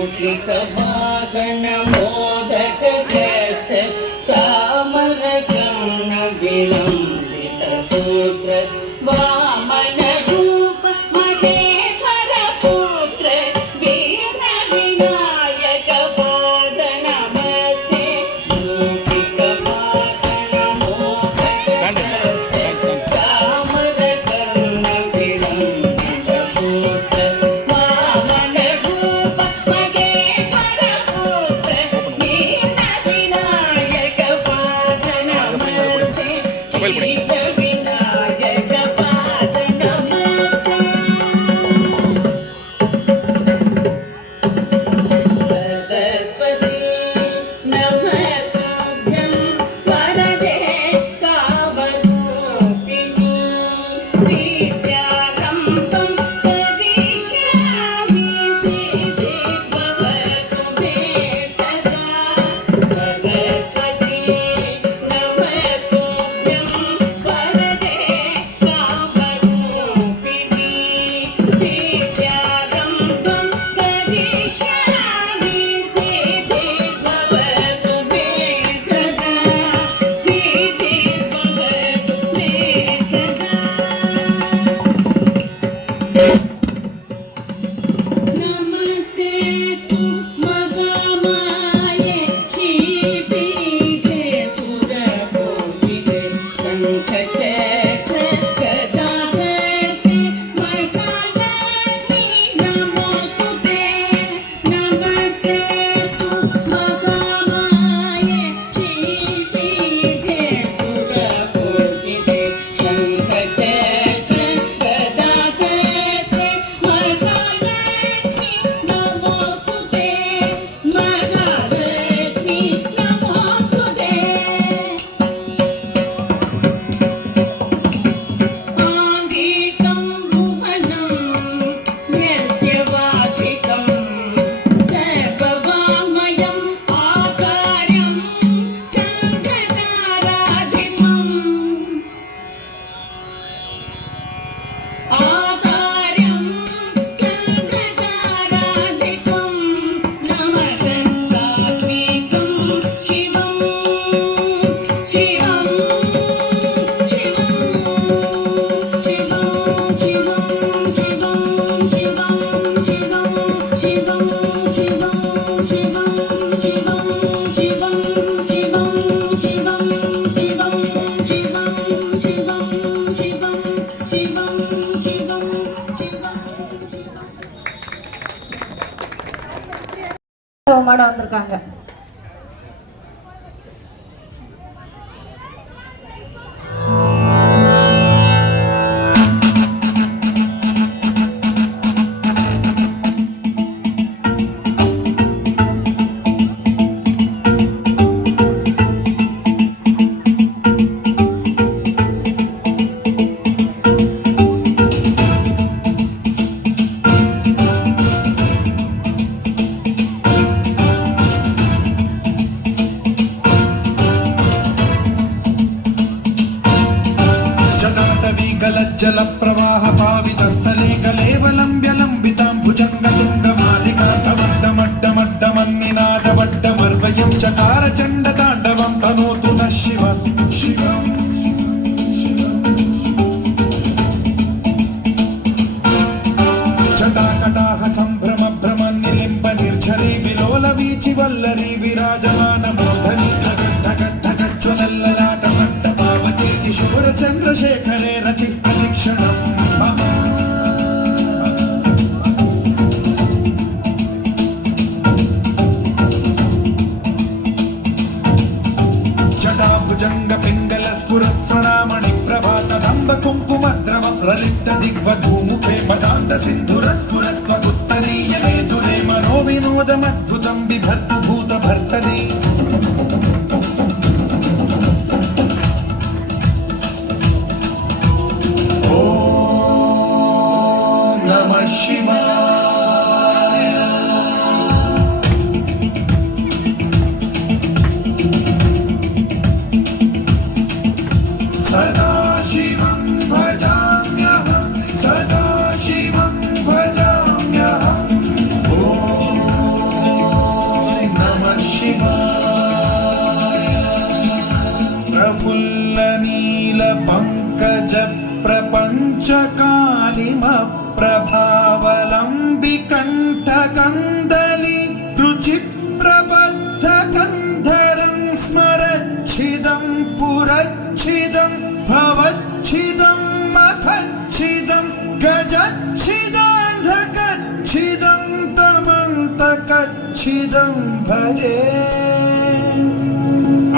మూలిక మాగణ మోదక ജലപ്രവ चिदं भजे।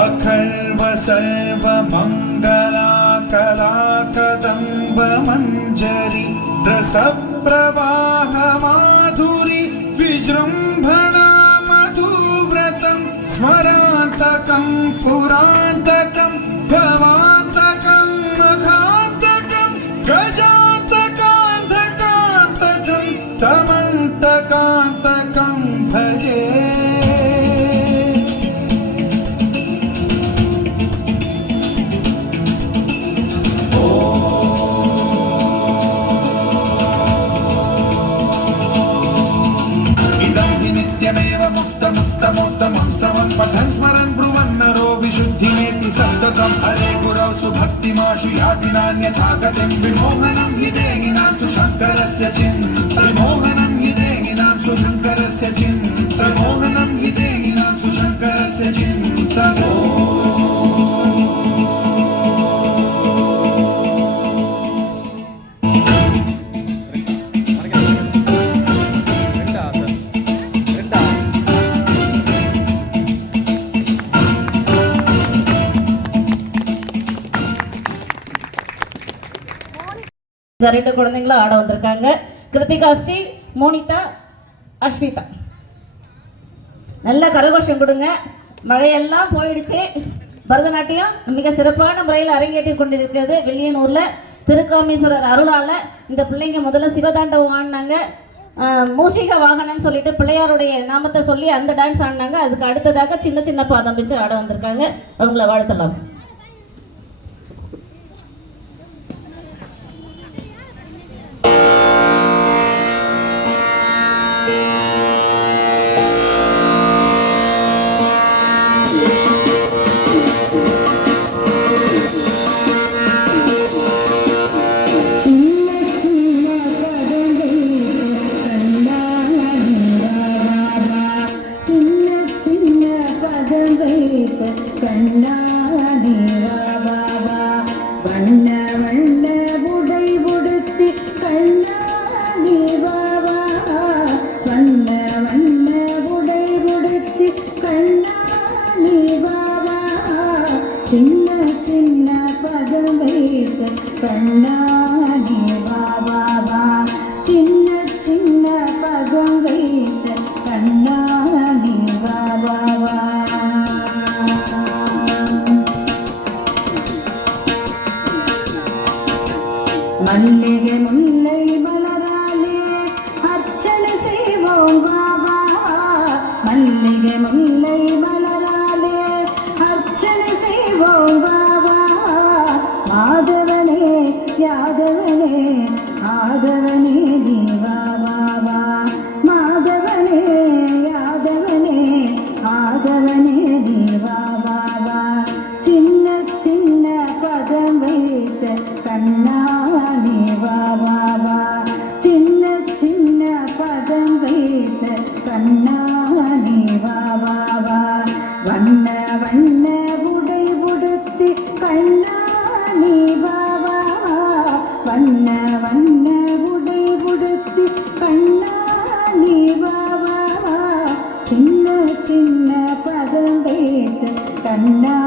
अखल्व सर्वमङ्गलाकलाकदम्बमञ्जरि रसप्रवाहमाधुरि विजृम्भणा मधुव्रतं स्मरान्तकं पुरान्तकम् Hadi marşı hadi nanye Takatın bir moğlan ரெண்டு குழந்தைங்களும் ஆட வந்திருக்காங்க. கிருத்திகா ஸ்ரீ மோனிதா அஸ்மிதா நல்ல கரகோஷம் கொடுங்க. மழையெல்லாம் போயிடுச்சு. பரதநாட்டியம் மிக சிறப்பான முறையில் அரங்கேற்றி கொண்டிருக்கிறது வெள்ளியனூரில் திருக்காமீஸ்வரர் அருளால் இந்த பிள்ளைங்க முதல்ல சிவதாண்டவம் ஆடினாங்க. மூஷிக வாகனம்னு சொல்லிட்டு பிள்ளையாருடைய நாமத்தை சொல்லி அந்த டான்ஸ் ஆடினாங்க. அதுக்கு அடுத்ததாக சின்ன சின்ன பாதம் பிச்சு ஆட வந்திருக்காங்க. அவங்கள வாழ்த்தலாம். and now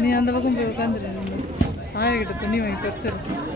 நீ அந்த பக்கம் போய் உட்காந்துரு ஆயர்கிட்ட துணி வாங்கி தொடச்சிருக்கேன்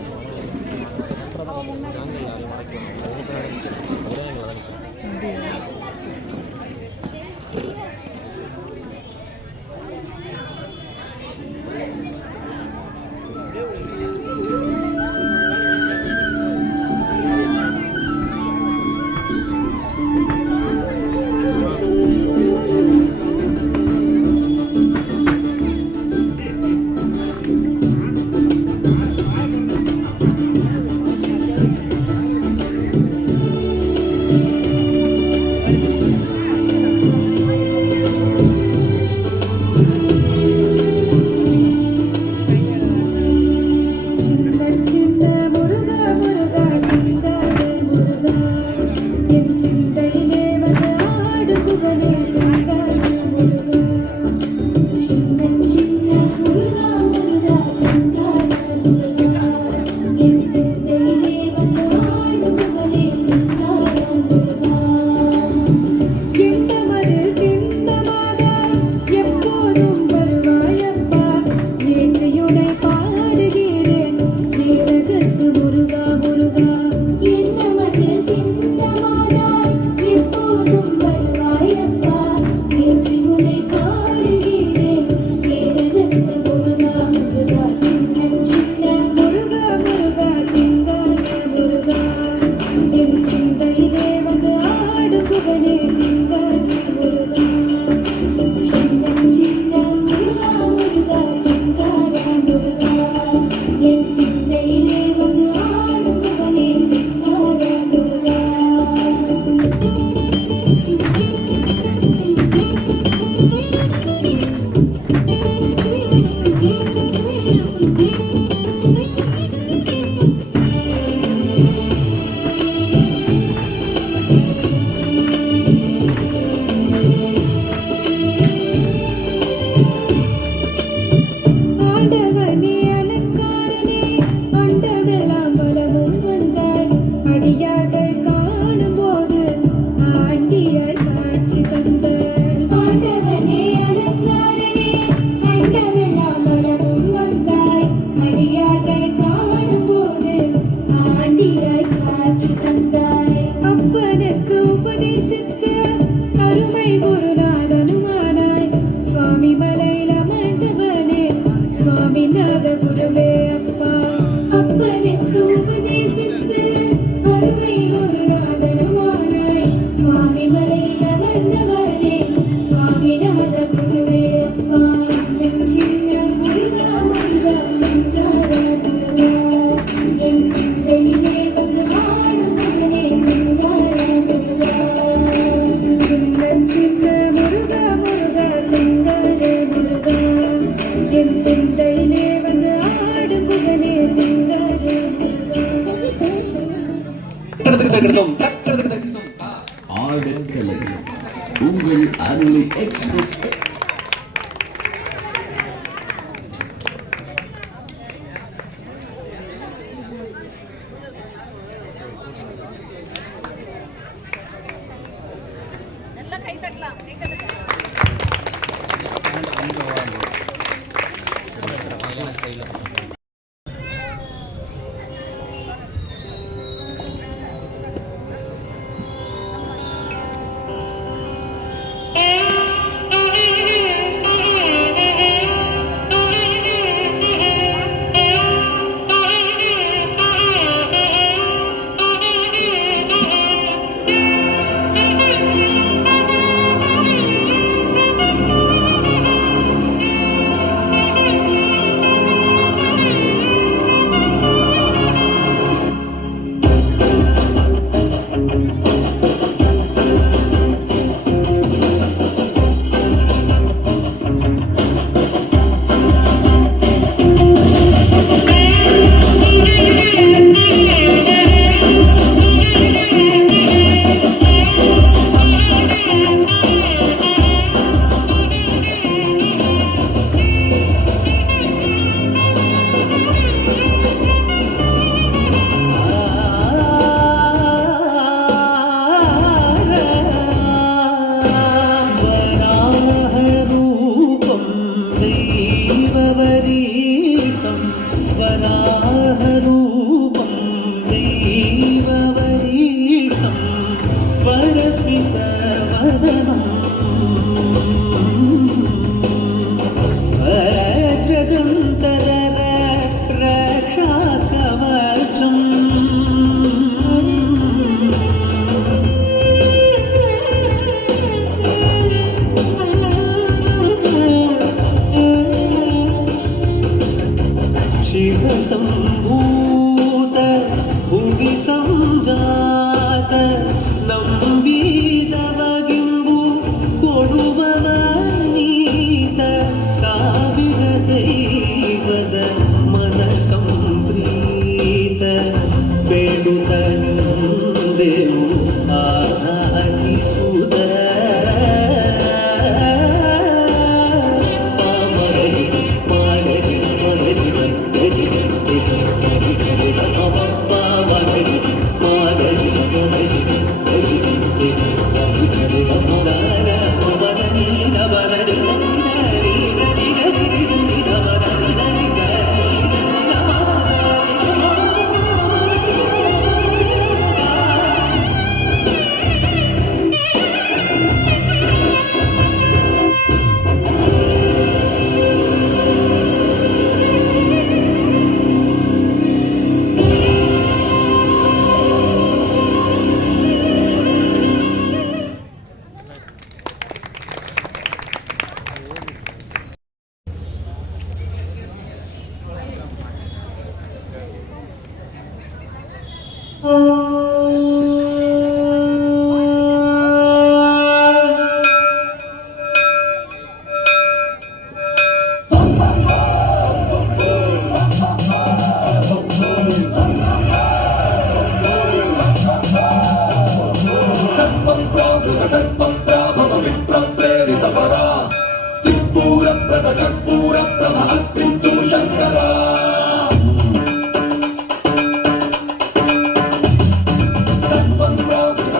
கை தட்டலாம். ശിവസംഭൂ.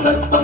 Let's.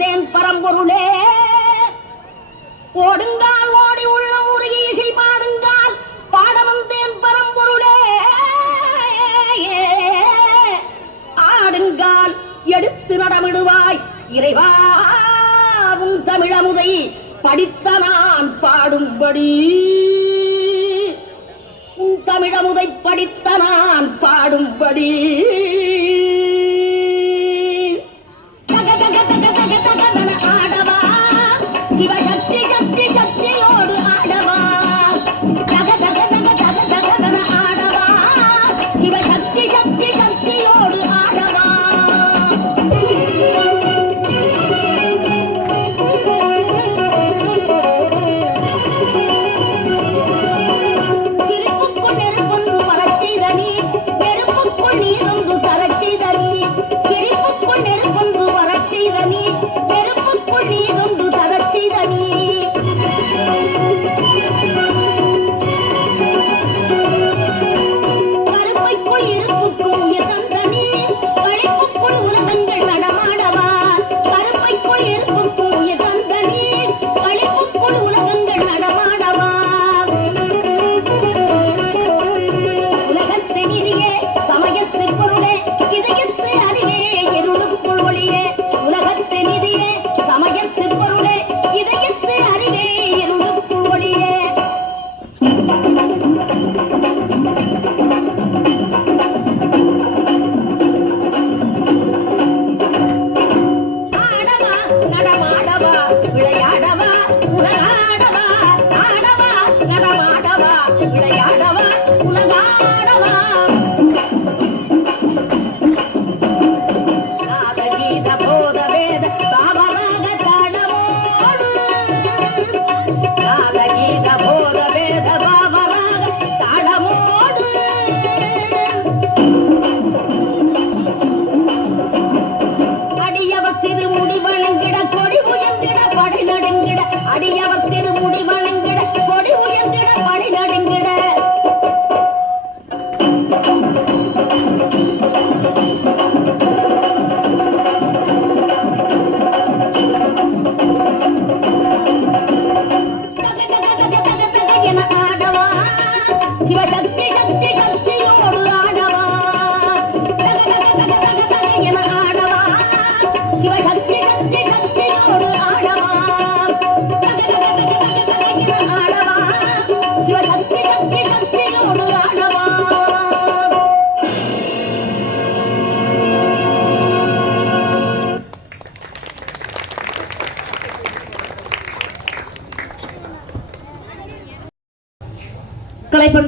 வந்தேன் பரம்பொருளே. ஓடுங்கால் ஓடி உள்ள ஒரு இசை பாடுங்கால் பாட வந்தேன் பரம்பொருளே. ஆடுங்கால் எடுத்து நடமிடுவாய் இறைவாவும் தமிழமுதை படித்த நான் பாடும்படி. தமிழமுதை படித்த நான் பாடும்படி.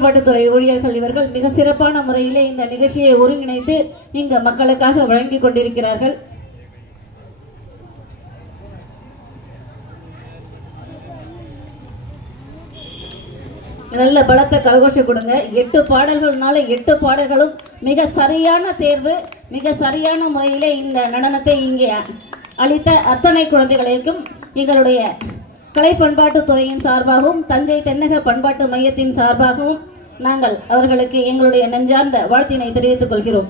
மேம்பாட்டுத்துறை ஊழியர்கள் இவர்கள் மிக சிறப்பான முறையிலே இந்த நிகழ்ச்சியை ஒருங்கிணைத்து இங்கு மக்களுக்காக வழங்கி கொண்டிருக்கிறார்கள். நல்ல பலத்த கரகோஷம் கொடுங்க. எட்டு பாடல்கள்னால எட்டு பாடல்களும் மிக சரியான தேர்வு மிக சரியான முறையிலே இந்த நடனத்தை இங்கே அளித்த அத்தனை குழந்தைகளுக்கும் எங்களுடைய கலை பண்பாட்டுத்துறையின் சார்பாகவும் தஞ்சை தென்னக பண்பாட்டு மையத்தின் சார்பாகவும் நாங்கள் அவர்களுக்கு எங்களுடைய நெஞ்சார்ந்த வாழ்த்தினை தெரிவித்துக் கொள்கிறோம்.